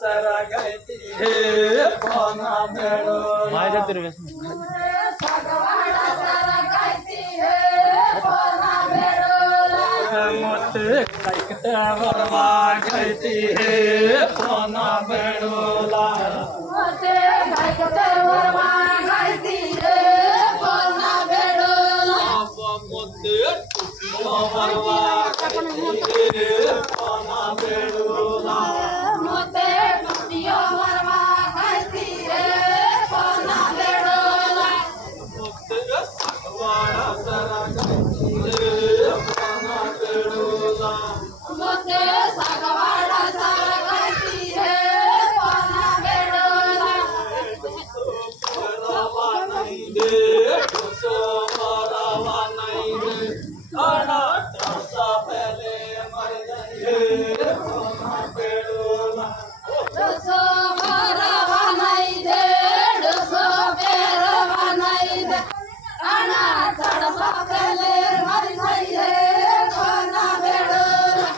सरगती हे कोना भेड़ो माझ्या तिरवेस सगवाड़ा सरगती हे कोना भेड़ो मत कैकते वरवा गती हे कोना भेड़ोला मते कैकते वरवा गती हे कोना भेड़ोला वरवा गती हे कोना भेड़ोला मते पतियो वरवा गती हे कोना भेड़ोला सगवाड़ा सरगती हे कोना भेड़ोला मते सगवाड़ा सरगती हे कोना भेड़ोला रवा नहीं दे सो रवा नहीं दे अनाथ सा पहले मर जाए कोना भेड़ोला डोसो भरवा नहीं दे डोसो पेरवा नहीं दे अनाथ सा पहले मर जाए कोना भेड़ोला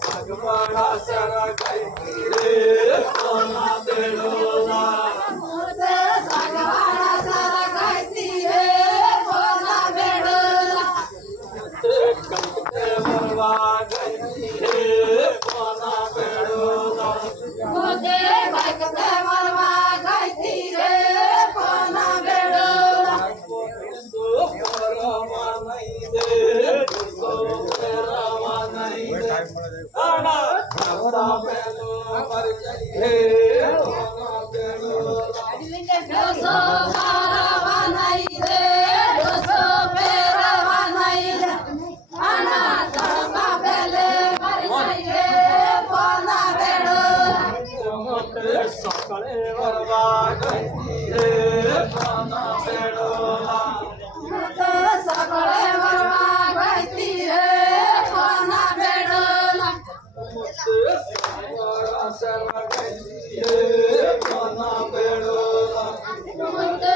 सगवाड़ा सरगती हे कोना भेड़ोला मते सगवाड़ा सरगती हे कोना भेड़ोला कैकते वरवा गती हे कोना भेड़ोला मते कैकते वरवा गती हे कोना भेड़ोला रवा नहीं दे सो रवा नहीं दे अनाथ सा पहले मर जाए कोना भेड़ोला डोसो भरवा नहीं दे डोसो पेरवा नहीं दे अनाथ सा पहले मर जाए कोना भेड़ोला सकले वरवा गती हे कोना भेड़ोला मते सगळे वरवा गती हे कोना भेड़ोला सगवाड़ा सरगती हे कोना भेड़ोला मते